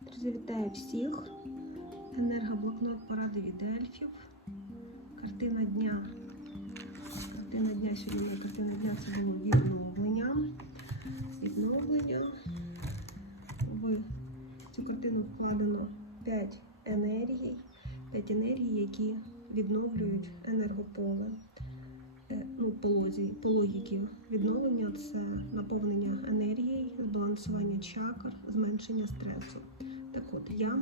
Друзі, вітаю всіх. Енергоблокнот поради від ельфів. Картина дня. Картина дня сьогодні картина дня було відновлення. Відновлення. В цю картину вкладено 5 енергій. 5 енергій, які відновлюють енергополе. Е, Ну, по логіки відновлення це наповнення енергії, збалансування чакр, зменшення стресу. Так от я,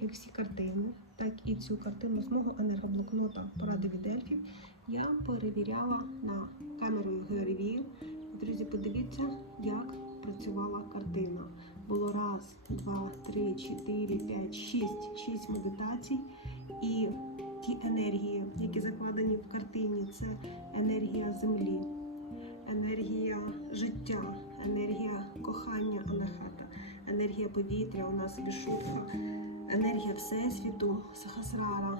як всі картини, так і цю картину з мого енергоблокнота поради від ельфів, я перевіряла на камерою Георгію. Друзі, подивіться, як працювала картина. Було раз, два, три, чотири, п'ять, шість, шість медитацій. І ті енергії, які закладені в картині, це енергія землі, енергія енергія повітря, у нас вішутка, енергія Всесвіту, Сахасрара.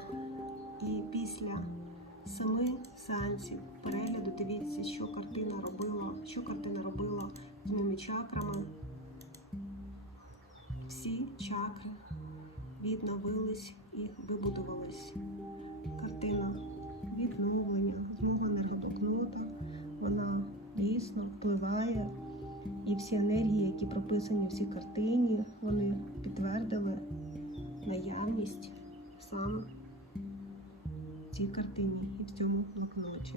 І після семи сеансів перегляду дивіться, що картина робила, що картина робила з моїми чакрами. Всі чакри відновились і вибудувались. Картина відновлення з мого енергоблокнота. Вона дійсно впливає. І всі енергії, які прописані в цій картині, вони підтвердили наявність саме в цій картині і в цьому блокноті.